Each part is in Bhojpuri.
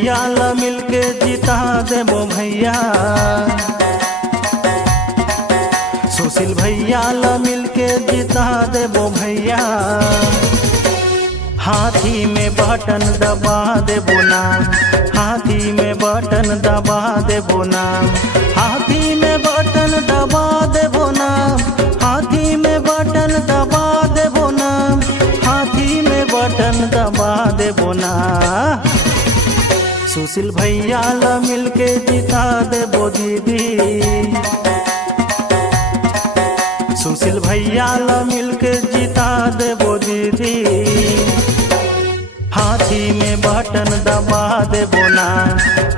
भैया ला मिलके जिता देबो भैया, सुशील भैया ला मिलके जिता देबो भैया। हाथी में बटन दबा देबो ना, हाथी में बटन दबा देबो ना, हाथी में बटन दबा देबो ना, हाथी में बटन दबा देबो ना, हाथी में बटन दबा देबो ना। सुशील भैया ला मिलके जिता देबो दीदी, सुशील भैया ला मिलके जिता देबो दीदी। हाथी में बटन दबा देबो ना,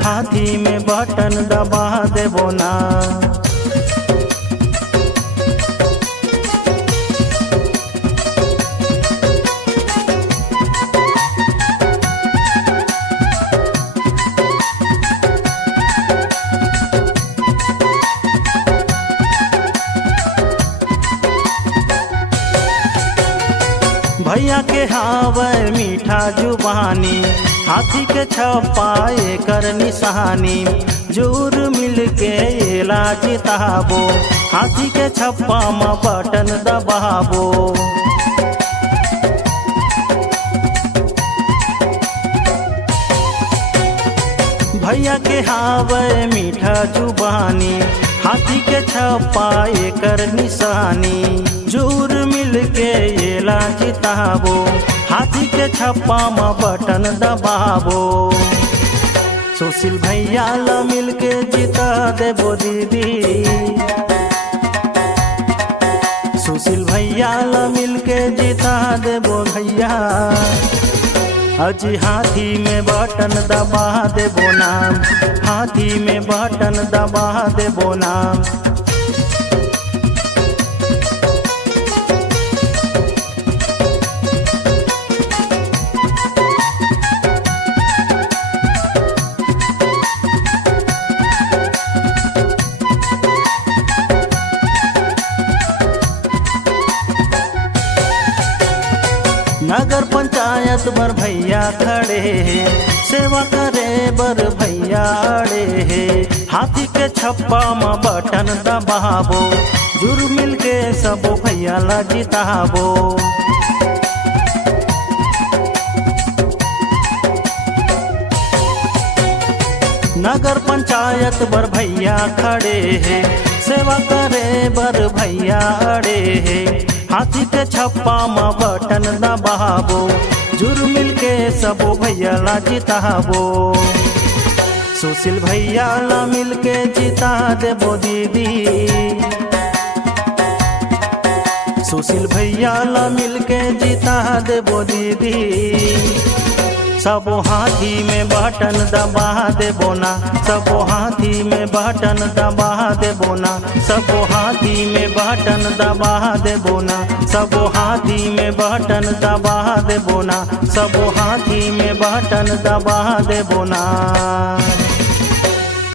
हाथी में बटन दबा देबो ना। भैया के हावे मीठा जुबानी, हाथी के छपाए कर निशानी। जोर मिल के एला जिताबो, हाथी के छप्पा में बटन दबाबो। भैया के हावे मीठा जुबानी, हाथी के छपाए कर निशानी। जोर मिल के एला जिताबो, हाथी के छप्पा में बटन दबाबो। सुशील भैया ला मिलके जिता देबो दीदी, सुशील भैया ला मिलके जिता देबो भैया। अजी हाथी में बटन दबा देबो ना, हाथी में बटन दबा देबो ना। नगर पंचायत बर भैया खड़े हैं, सेवा करे बर भैया अड़े हैं। हाथी के छप्पा में बटन दबाबो, जुर मिल के सबो भैया ला जिताबो। नगर पंचायत बर भैया खड़े हैं, सेवा करे बर भैया अड़े हैं। हाथी के छप्पा में बटन दबाबो, जुर मिल के सबो भैया ला जिताबो। सुशील भैया ला मिलके जिता देबो दीदी, सुशील भैया ला मिलके जिता देबो दीदी। सबो हाथी में बटन दबा देबो ना, सबो हाथी में बटन दबा देबो ना, सबो हाथी में बटन दबा देबो ना, सबो हाथी में बटन दबा देबो ना, सबो हाथी में बटन दबा देबो ना।